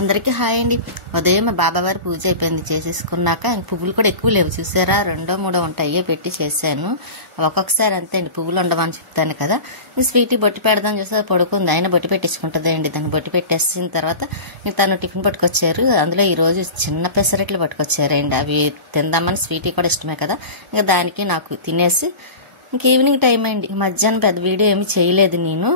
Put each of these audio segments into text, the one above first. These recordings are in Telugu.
అందరికీ హాయ్ అండి. ఉదయం మా బాబావారి పూజ అయిపోయింది. చేసేసుకున్నాక పువ్వులు కూడా ఎక్కువ లేవు, చూసారా, 2-3 ఉంటాయి పెట్టి చేశాను. ఒక్కొక్కసారి అంతే అండి, పువ్వులు ఉండవని చెప్తాను కదా. ఈ స్వీట్కి బొట్టి పెడదాం చూస్తే పడుకుంది, ఆయన బొట్టి పెట్టించుకుంటుంది అండి. దాన్ని బొట్టి పెట్టేసిన తర్వాత తను టిఫిన్ పట్టుకొచ్చారు. అందులో ఈరోజు చిన్న పెసరట్లు పట్టుకొచ్చారండి. అవి తిందామని, స్వీట్ కూడా ఇష్టమే కదా, ఇంకా దానికి నాకు తినేసి ఇంక ఈవినింగ్ టైం అండి. మధ్యాహ్నం పెద్ద వీడియో ఏమి చేయలేదు నేను.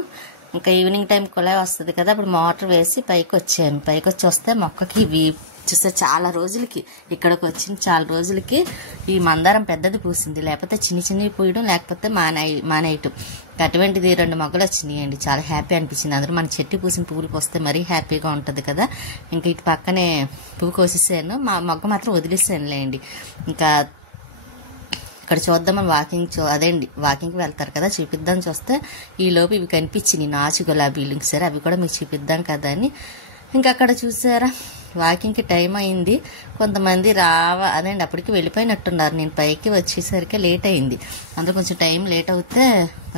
ఇంకా ఈవినింగ్ టైం కుళాయి వస్తుంది కదా, అప్పుడు మోటార్ వేసి పైకి వచ్చాను. పైకి వచ్చి వస్తే మొక్కకి ఇవి చూస్తే చాలా రోజులకి, ఇక్కడికి వచ్చిన చాలా రోజులకి ఈ మందారం పెద్దది పూసింది. లేకపోతే చిన్నవి పూయడం, లేకపోతే మానేయటం. అటువంటిది 2 మొగ్గలు వచ్చినాయి అండి. చాలా హ్యాపీ అనిపించింది. అందరూ మన చెట్టు పూసిన పువ్వులు వస్తే మరీ హ్యాపీగా ఉంటుంది కదా. ఇంకా ఇటు పక్కనే పువ్వు కోసేసాను, మా మొగ్గ మాత్రం వదిలేసానులేండి. ఇంకా ఇక్కడ చూద్దామని వాకింగ్కి వెళ్తారు కదా, చూపిద్దాం చూస్తే ఈలోపు ఇవి కనిపించినాయి, నాచు గులాబీలు. సరే అవి కూడా మీకు చూపిద్దాం కదా అని ఇంకా అక్కడ చూసారా, వాకింగ్కి టైం అయింది. కొంతమంది అదేండి అప్పటికి వెళ్ళిపోయినట్టున్నారు. నేను పైకి వచ్చేసరికి లేట్ అయింది. అందులో కొంచెం టైం లేట్ అవుతే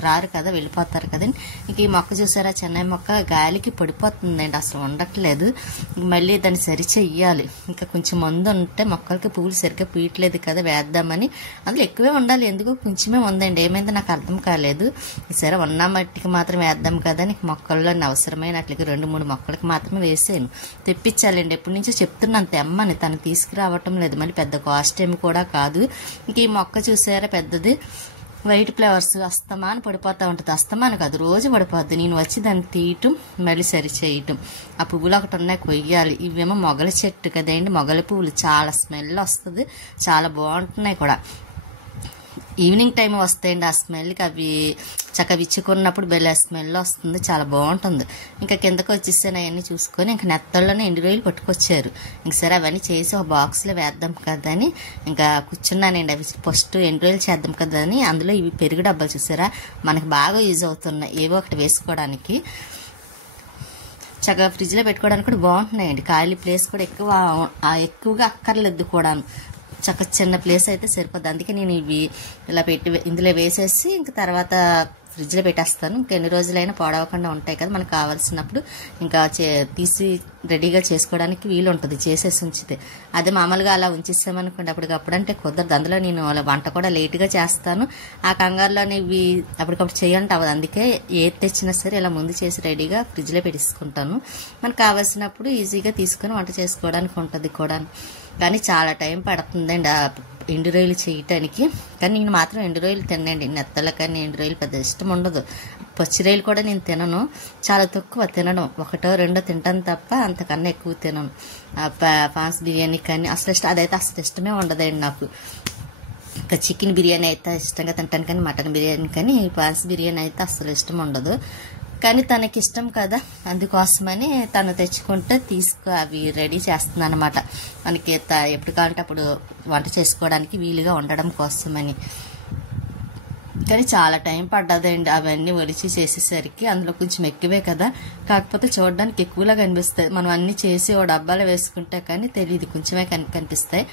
రారు కదా, వెళ్ళిపోతారు కదండి. ఇంక ఈ మొక్క చూసారా, చెన్నై మొక్క గాలికి పడిపోతుందండి, అసలు ఉండట్లేదు. మళ్ళీ దాన్ని సరి చెయ్యాలి. ఇంకా కొంచెం మందు ఉంటే మొక్కలకి పువ్వులు సరిగ్గా పూయట్లేదు కదా, వేద్దామని. అందులో ఎక్కువే ఉండాలి, ఎందుకో కొంచెమే ఉందండి. ఏమైందో నాకు అర్థం కాలేదు. సరే ఉన్న మట్టికి మాత్రం వేద్దాం కదా అని మొక్కల్లో అవసరమైనట్లకి 2-3 మొక్కలకి మాత్రమే వేసాను. తెప్పించాలండి, ఎప్పటి నుంచో చెప్తున్నాను తెమ్మని, తను తీసుకురావటం లేదు. మళ్ళీ పెద్ద కాస్ట్ ఏమి కూడా కాదు. ఇంక ఈ మొక్క చూసారా, పెద్దది వైట్ ఫ్లవర్స్ అస్తమాను పడిపోతూ ఉంటుంది. అస్తమాను కాదు, రోజు పడిపోద్ది. నేను వచ్చి దాన్ని తీయటం, మళ్ళీ సరి చేయటం. ఆ పువ్వులు ఒకటి ఉన్నాయి, కొయ్యాలి. ఇవేమో మొగల చెట్టు కదండి, మొగల పువ్వులు చాలా స్మెల్ వస్తుంది, చాలా బాగుంటున్నాయి కూడా. ఈవినింగ్ టైం వస్తాయండి, ఆ స్మెల్కి అవి చక్క విచ్చుకున్నప్పుడు బెల్ల స్మెల్ వస్తుంది, చాలా బాగుంటుంది. ఇంకా కిందకు వచ్చేసాను, అవన్నీ చూసుకొని ఇంకా నెత్తల్లోనే ఎండు రొయ్యలు పట్టుకొచ్చారు. ఇంక సరే అవన్నీ చేసి ఒక బాక్స్లో వేద్దాం కదా అని ఇంకా కూర్చున్నానండి. అవి ఫస్ట్ ఎండు రొయ్యలు చేద్దాం కదా అని అందులో ఇవి పెరుగు డబ్బాలు చూసారా, మనకు బాగా యూజ్ అవుతున్నాయి, ఏవో ఒకటి వేసుకోవడానికి. చక్కగా ఫ్రిడ్జ్లో పెట్టుకోవడానికి కూడా బాగుంటున్నాయండి. ఖాళీ ప్లేస్ కూడా ఎక్కువగా అక్కర్లేదు కూడా, చక్క చిన్న ప్లేస్ అయితే సరిపోద్ది. అందుకే నేను ఇవి ఇలా పెట్టి ఇందులో వేసేసి ఇంకా తర్వాత ఫ్రిడ్జ్లో పెట్టేస్తాను. ఇంకెన్ని రోజులైనా పాడవకుండా ఉంటాయి కదా, మనకు కావాల్సినప్పుడు ఇంకా తీసి రెడీగా చేసుకోవడానికి వీలు ఉంటుంది, చేసేసి ఉంచితే. అదే మామూలుగా అలా ఉంచేసామనుకోండి అప్పటికప్పుడు అంటే కుదరదు. అందులో నేను అలా వంట కూడా లేట్గా చేస్తాను, ఆ కంగారులోనే ఇవి అప్పటికప్పుడు చేయాలంటే అవ్వదు. అందుకే ఏది తెచ్చినా సరే ఇలా ముందు చేసి రెడీగా ఫ్రిడ్జ్లో పెట్టేసుకుంటాను. మనకు కావాల్సినప్పుడు ఈజీగా తీసుకొని వంట చేసుకోవడానికి ఉంటుంది కూడా. కానీ చాలా టైం పడుతుందండి ఆ ఎండు రొయ్యలు చేయటానికి. కానీ నేను మాత్రం ఎండు రొయ్యలు తినండి, నెత్తల కానీ ఎండు రొయ్యలు పెద్ద ఇష్టం ఉండదు. పచ్చి రొయ్యలు కూడా నేను తినను, చాలా తక్కువ తినడం, 1-2 తింటాను తప్ప అంతకన్నా ఎక్కువ తినను. ప్రాన్స్ బిర్యానీ కానీ అదైతే అసలు ఇష్టమే ఉండదండి నాకు. ఇంకా చికెన్ బిర్యానీ అయితే ఇష్టంగా తింటాను, కానీ మటన్ బిర్యానీ కానీ ప్రాన్స్ బిర్యానీ అయితే అసలు ఇష్టం ఉండదు. కానీ తనకి ఇష్టం కదా, అందుకోసమని తను తెచ్చుకుంటే అవి రెడీ చేస్తుంది అనమాట. మనకి ఎప్పుడు కావాలంటే అప్పుడు వంట చేసుకోవడానికి వీలుగా ఉండడం కోసమని. కానీ చాలా టైం పడ్డదండి అవన్నీ ఒలిచి చేసేసరికి. అందులో కొంచెం ఎక్కువే కదా, కాకపోతే చూడడానికి ఎక్కువలా కనిపిస్తాయి. మనం అన్ని చేసి ఓ డబ్బాలో వేసుకుంటే కానీ తెలియదు, కొంచెమే కనిపిస్తాయి.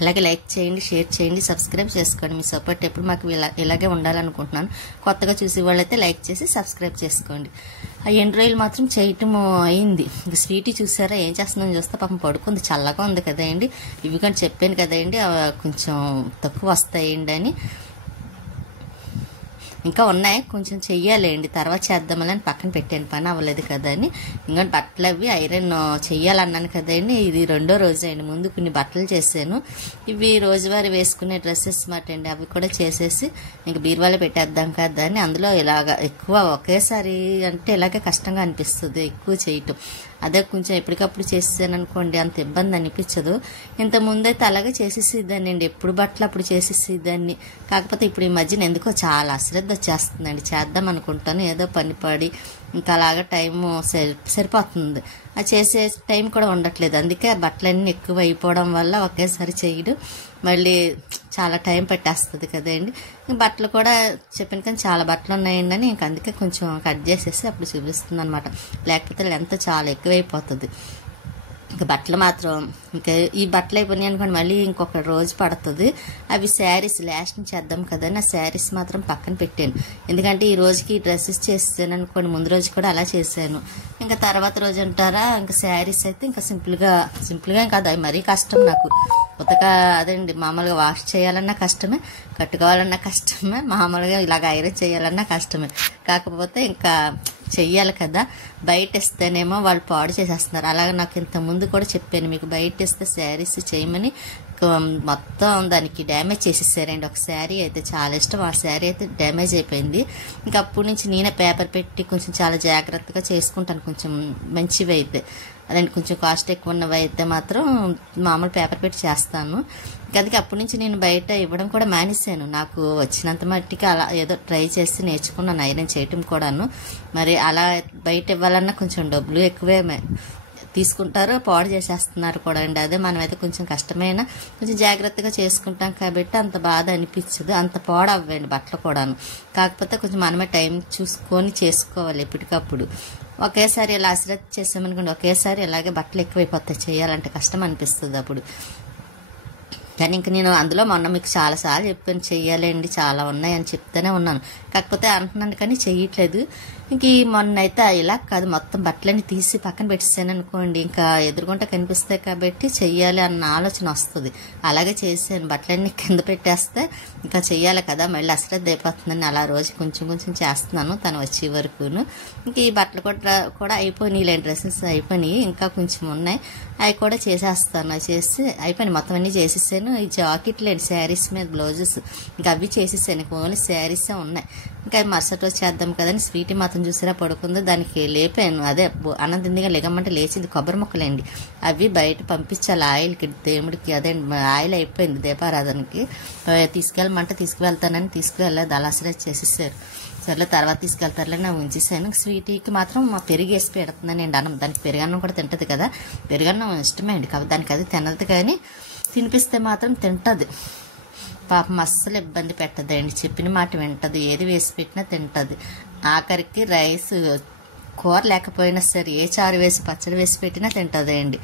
అలాగే లైక్ చేయండి, షేర్ చేయండి, సబ్స్క్రైబ్ చేసుకోండి. మీ సపోర్ట్ ఎప్పుడు మాకు ఇలాగే ఉండాలనుకుంటున్నాను. కొత్తగా చూసి వాళ్ళైతే లైక్ చేసి సబ్స్క్రైబ్ చేసుకోండి. ఆ ఎండు రొయ్యలు మాత్రం చేయటం అయింది. ఇంకా స్వీట్ చూసారా, ఏం చేస్తుందని చూస్తే పాపం పడుకుంది, చల్లగా ఉంది కదండి. ఇవి కానీ చెప్పాను కదండి, కొంచెం తక్కువ వస్తాయండి అని. ఇంకా ఉన్నాయి, కొంచెం చెయ్యాలండి, తర్వాత చేద్దామని పక్కన పెట్టాను, పని అవ్వలేదు కదా అని. ఇంకా బట్టలు అవి ఐరన్ చెయ్యాలన్నాను కదండి, ఇది 2వ రోజు అండి. ముందు కొన్ని బట్టలు చేశాను, ఇవి రోజువారీ వేసుకునే డ్రెస్సెస్ మాట అండి, అవి కూడా చేసేసి ఇంకా బీరువాలో పెట్టేద్దాం కదా అని. అందులో ఎక్కువ ఒకేసారి అంటే ఇలాగే కష్టంగా అనిపిస్తుంది ఎక్కువ చేయటం. అదే కొంచెం ఎప్పటికప్పుడు చేసేసాను అనుకోండి అంత ఇబ్బంది అనిపించదు. ఇంత ముందైతే అలాగే చేసేసేదాన్ని అండి, ఎప్పుడు బట్టలు అప్పుడు చేసేసేదాన్ని. కాకపోతే ఇప్పుడు ఈ మధ్యన ఎందుకో చాలా అశ్రద్ధ వచ్చేస్తుందండి. చేద్దాం అనుకుంటాను, ఏదో పని పడి ఇంకా అలాగా టైము సరిపోతుంది, అది చేసే టైం కూడా ఉండట్లేదు. అందుకే బట్టలన్నీ ఎక్కువ అయిపోవడం వల్ల ఒకేసారి చేయడం మళ్ళీ చాలా టైం పెట్టేస్తుంది కదండి. బట్టలు కూడా చెప్పాను కానీ చాలా బట్టలు ఉన్నాయండి అని ఇంక అందుకే కొంచెం కట్ చేసేసి అప్పుడు చూపిస్తుంది అనమాట, లేకపోతే లెంత్ చాలా ఎక్కువైపోతుంది. ఇంకా బట్టలు మాత్రం ఇంకా ఈ బట్టలు అయిపోయినాయి అనుకోండి మళ్ళీ ఇంకొక రోజు పడుతుంది. అవి శారీస్ లాస్ట్ నుంచి చేద్దాం కదా, నా శారీస్ మాత్రం పక్కన పెట్టాను. ఎందుకంటే ఈ రోజుకి డ్రెస్సెస్ చేసాను అనుకోండి, ముందు రోజు కూడా అలా చేశాను. ఇంకా తర్వాత రోజు అంటారా, ఇంకా శారీస్ అయితే ఇంకా సింపుల్గా కాదు, అవి మరీ కష్టం నాకు. కొత్తగా అదండి మామూలుగా వాష్ చేయాలన్నా కష్టమే, కట్టుకోవాలన్నా కష్టమే, మామూలుగా ఇలాగ ఐరన్ చేయాలన్నా కష్టమే. కాకపోతే ఇంకా చెయ్యాలి కదా, బయట ఇస్తేనేమో వాళ్ళు పాడు చేసేస్తున్నారు. అలాగే నాకు ఇంత ముందు కూడా చెప్పాను మీకు, బయట ఇస్తే శారీస్ చేయమని మొత్తం దానికి డ్యామేజ్ చేసేసారండి. ఒక శారీ అయితే చాలా ఇష్టం, ఆ శారీ అయితే డ్యామేజ్ అయిపోయింది. ఇంకా అప్పటి నుంచి నేనే పేపర్ పెట్టి కొంచెం చాలా జాగ్రత్తగా చేసుకుంటాను. కొంచెం మంచివి అయితే అదండి, కొంచెం కాస్ట్ ఎక్కువ ఉన్నవి అయితే మాత్రం మామూలు పేపర్ పెట్టి చేస్తాను. అందుకే అప్పటి నుంచి నేను బయట ఇవ్వడం కూడా మానేశాను. నాకు వచ్చినంత మట్టికి అలా ఏదో ట్రై చేసి నేర్చుకున్నాను ఐరన్ చేయటం కూడాను. మరి అలా బయట ఇవ్వాలన్నా కొంచెం డబ్బులు ఎక్కువే తీసుకుంటారు, పాడు చేసేస్తున్నారు కూడా అండి. అదే మనమైతే కొంచెం కష్టమైన కొంచెం జాగ్రత్తగా చేసుకుంటాం కాబట్టి అంత బాధ అనిపించదు, అంత పాడు అవ్వండి బట్టలు కూడాను. కాకపోతే కొంచెం మనమే టైం చూసుకొని చేసుకోవాలి ఎప్పటికప్పుడు. ఒకేసారి ఇలా అశ్రద్ధ చేసామనుకోండి, ఒకేసారి ఇలాగే బట్టలు ఎక్కువైపోతాయి, చేయాలంటే కష్టం అనిపిస్తుంది అప్పుడు. కానీ ఇంక నేను అందులో మొన్న మీకు చాలాసార్లు చెప్పాను చెయ్యాలండి, చాలా ఉన్నాయని చెప్తూనే ఉన్నాను. కాకపోతే అంటున్నాను కానీ చెయ్యట్లేదు. ఇంక ఈ మొన్న అయితే ఇలా కాదు, మొత్తం బట్టలన్నీ తీసి పక్కన పెట్టేసాను అనుకోండి, ఇంకా ఎదురుగుంట కనిపిస్తాయి కాబట్టి చెయ్యాలి అన్న ఆలోచన వస్తుంది. అలాగే చేసాను, బట్టలన్నీ కింద పెట్టేస్తే ఇంకా చెయ్యాలి కదా, మళ్ళీ అశ్రద్ధ అయిపోతుందని అలా రోజు కొంచెం కొంచెం చేస్తున్నాను తను వచ్చే వరకును. ఇంక ఈ బట్టలు కూడా అయిపోయినాయి, డ్రెస్సెస్ అయిపోయినాయి, ఇంకా కొంచెం ఉన్నాయి, అవి కూడా చేసేస్తాను. చేసి అయిపోయినాయి, మొత్తం అన్నీ చేసేసాను. ఈ జాకెట్లు అండి, శారీస్ మీద బ్లౌజెస్ ఇంకా అవి చేసేసాను, ఓన్లీ శారీసే ఉన్నాయి. ఇంకా మరుసటి రోజు చేద్దాం కదని స్వీట్ మాత్రం చూసారా పడుకుందో, దానికి లేపాను. అదే అన్నం తిందిగా లెగమంటే లేచింది. కొబ్బరి ముక్కలండి, అవి బయట పంపించాలి ఆయిల్కి, దేవుడికి. అదే ఆయిల్ అయిపోయింది దీపారాధనకి, తీసుకెళ్ళమంటే తీసుకువెళ్తానని తీసుకువెళ్ళలేదు, అలా అసలే చేసేసారు. సర్లే తర్వాత తీసుకెళ్తారులే నా ఉంచేసాను. స్వీట్కి మాత్రం మా పెరుగు వేసి పెడుతుందండి అన్నం, దానికి పెరుగన్నం కూడా తింటది కదా, పెరుగన్నం ఇష్టమే అండి. కాబట్టి దానికి అది తినదు, కానీ తినిపిస్తే మాత్రం తింటది. పాపం అస్సలు ఇబ్బంది పెట్టదండి, చెప్పిన మాట వింటది, ఏది వేసి పెట్టినా తింటది. ఆఖరికి రైస్ కూర లేకపోయినా సరే ఏ చారు వేసి పచ్చడి వేసి పెట్టినా తింటదండి.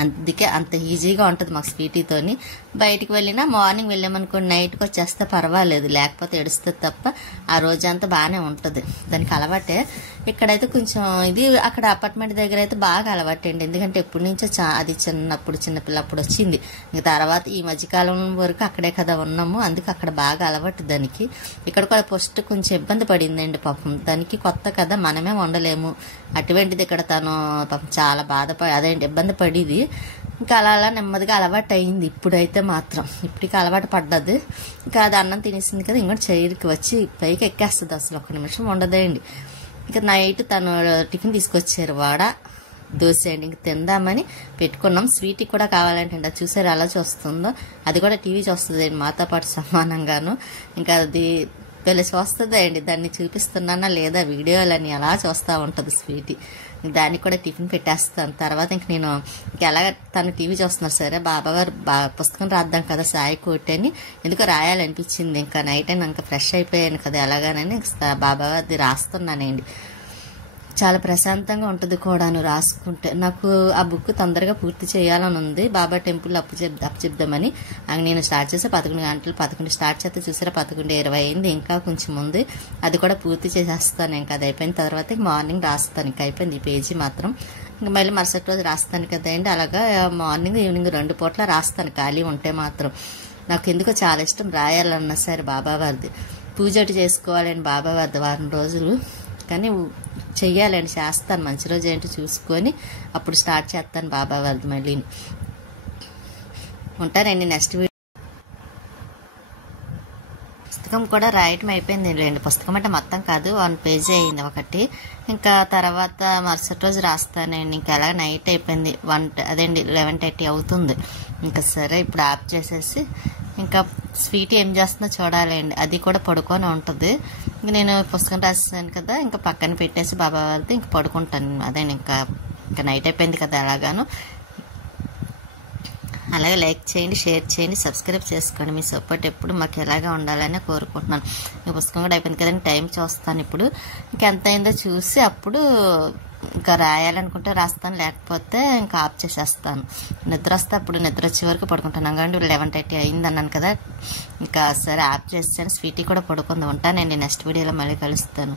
అందుకే అంత ఈజీగా ఉంటుంది మాకు స్వీటీతోని. బయటికి వెళ్ళినా మార్నింగ్ వెళ్ళామనుకోండి నైట్కి వచ్చేస్తే పర్వాలేదు, లేకపోతే ఏడుస్తుంది తప్ప ఆ రోజంతా బాగానే ఉంటుంది, దానికి అలవాటే. ఇక్కడైతే కొంచెం ఇది అక్కడ అపార్ట్మెంట్ దగ్గర అయితే బాగా అలవాటండి, ఎందుకంటే ఎప్పటి నుంచో అది చిన్నపిల్లప్పుడు వచ్చింది. ఇంక తర్వాత ఈ మధ్యకాలం వరకు అక్కడే కదా ఉన్నాము, అందుకే అక్కడ బాగా అలవాటు దానికి. ఇక్కడ కూడా ఫస్ట్ కొంచెం ఇబ్బంది పడిందండి పాపం, దానికి కొత్త కదా, మనమే వండలేము. అటువంటిది ఇక్కడ తను పాపం చాలా అదేంటి ఇబ్బంది పడేది. ఇంకా అలా నెమ్మదిగా అలవాటు అయింది. ఇప్పుడైతే మాత్రం ఇప్పటికి అలవాటు పడ్డది. ఇంకా అది అన్నం తినేసింది కదా, ఇంకోటి చైర్కి వచ్చి పైకి ఎక్కేస్తుంది, అసలు ఒక్క నిమిషం ఉండదండి. ఇంకా నైట్ తను టిఫిన్ తీసుకొచ్చారు, వడ దోశ అండి. ఇంక తిందామని పెట్టుకున్నాం. స్వీట్ కూడా కావాలంటే అది చూసారు అలా చూస్తుందో, అది కూడా టీవీ చూస్తుంది మాతో పాటు సమానంగాను. ఇంకా అది తెలిసి వస్తుంది అండి, దాన్ని చూపిస్తున్నానా లేదా వీడియోలని అలా చూస్తూ ఉంటుంది స్వీటీ. దానికి కూడా టిఫిన్ పెట్టేస్తాను. తర్వాత ఇంక నేను ఎలాగ తను టీవీ చూస్తున్నారు సరే, బాబాగారు పుస్తకం రాద్దాం కదా సాయి కోటి అని ఎందుకో రాయాలనిపించింది. ఇంకా నైట్ అయినా ఇంకా ఫ్రెష్ అయిపోయాను కదా ఎలాగానని బాబాగారిది రాస్తున్నానండి. చాలా ప్రశాంతంగా ఉంటుంది కూడాను రాసుకుంటే. నాకు ఆ బుక్ తొందరగా పూర్తి చేయాలని ఉంది, బాబా టెంపుల్ అప్పు చెప్దామని. నేను స్టార్ట్ చేస్తే 11 గంటలు, 11 స్టార్ట్ చేస్తే చూసారా 11:20 అయింది. ఇంకా కొంచెం ఉంది, అది కూడా పూర్తి చేసేస్తాను. ఇంకా అది అయిపోయిన తర్వాత మార్నింగ్ రాస్తాను. ఇంకా అయిపోయింది ఈ పేజీ మాత్రం. ఇంకా మళ్ళీ మరుసటి రోజు రాస్తాను కదండి, అలాగా మార్నింగ్ ఈవినింగ్ 2 పూట్ల రాస్తాను ఖాళీ ఉంటే మాత్రం. నాకు ఎందుకో చాలా ఇష్టం రాయాలన్నా సరే బాబావారిది. పూజ చేసుకోవాలని బాబావారిది వారం రోజులు, కానీ చెయ్యాలండి, చేస్తాను. మంచి రోజు ఏంటో చూసుకొని అప్పుడు స్టార్ట్ చేస్తాను బాబావారిది మళ్ళీ. ఉంటానండి నెక్స్ట్ వీడియో. పుస్తకం కూడా రాయటం అయిపోయింది లేండి, పుస్తకం అంటే మొత్తం కాదు, 1 పేజీ అయింది ఒకటి. ఇంకా తర్వాత మరుసటి రోజు రాస్తానండి. ఇంకా అలా నైట్ అయిపోయింది, 11:30 అవుతుంది. ఇంకా సరే ఇప్పుడు ఆఫ్ చేసేసి ఇంకా స్వీట్ ఏం చేస్తుందో చూడాలండి, అది కూడా పడుకొని ఉంటుంది. ఇంక నేను పుస్తకం రాసాను కదా, ఇంకా పక్కన పెట్టేసి బాబా వారిది ఇంక పడుకుంటాను. అదే ఇంకా నైట్ అయిపోయింది కదా అలాగాను. అలాగే లైక్ చేయండి, షేర్ చేయండి, సబ్స్క్రైబ్ చేసుకోండి. మీ సపోర్ట్ ఎప్పుడు మాకు ఎలాగా ఉండాలని కోరుకుంటున్నాను. ఈ పుస్తకం కూడా అయిపోయింది కదండి, టైం చూస్తాను ఇప్పుడు. ఇంకెంత అయిందో చూసి అప్పుడు ఇంకా రాయాలనుకుంటే రాస్తాను, లేకపోతే ఇంకా ఆఫ్ చేసేస్తాను. నిద్ర వస్తే అప్పుడు నిద్ర వచ్చే వరకు పడుకుంటాను. అంగండి 11:30 అయింది అన్నాను కదా, ఇంకా సరే ఆఫ్ చేస్తాను. స్వీటీ కూడా పడుకుంది. ఉంటానండి, నెక్స్ట్ వీడియోలో మళ్ళీ కలుస్తాను.